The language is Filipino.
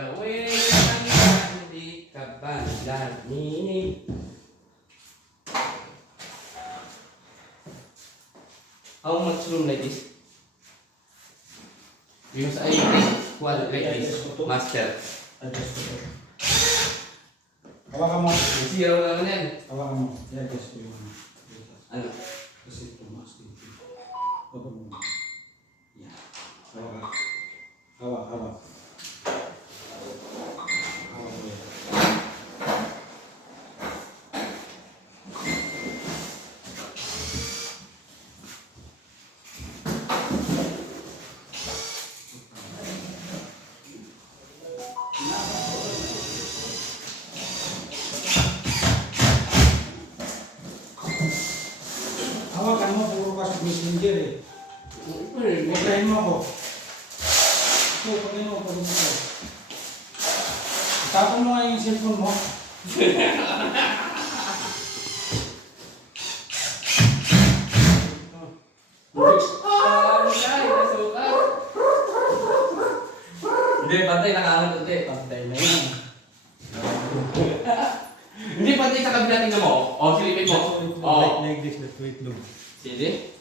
gawin ang hindi ka ba naglalamig? How much room like this? Yung sa IUP, like this, master. Adjust ko to. Hawakan mo. Zero naman yan. Hawakan mo. I-adjust ko yung Ano? kasi tumaas dito. Baba mo. Yan. Hawak. Hawak, hawak. Hawak mo yan. Hawakan mo, puro ka sa messenger eh. Huwagahin mo ako. Ito, pagin mo, pagin mo ako. Tapon mo nga yung cellphone mo. Hindi, pantay nakaangat unti. Pantay na yun. Hindi pantay sa kabila tingnan mo. O, silipin mo. O. Like this, let's wait long. Sige.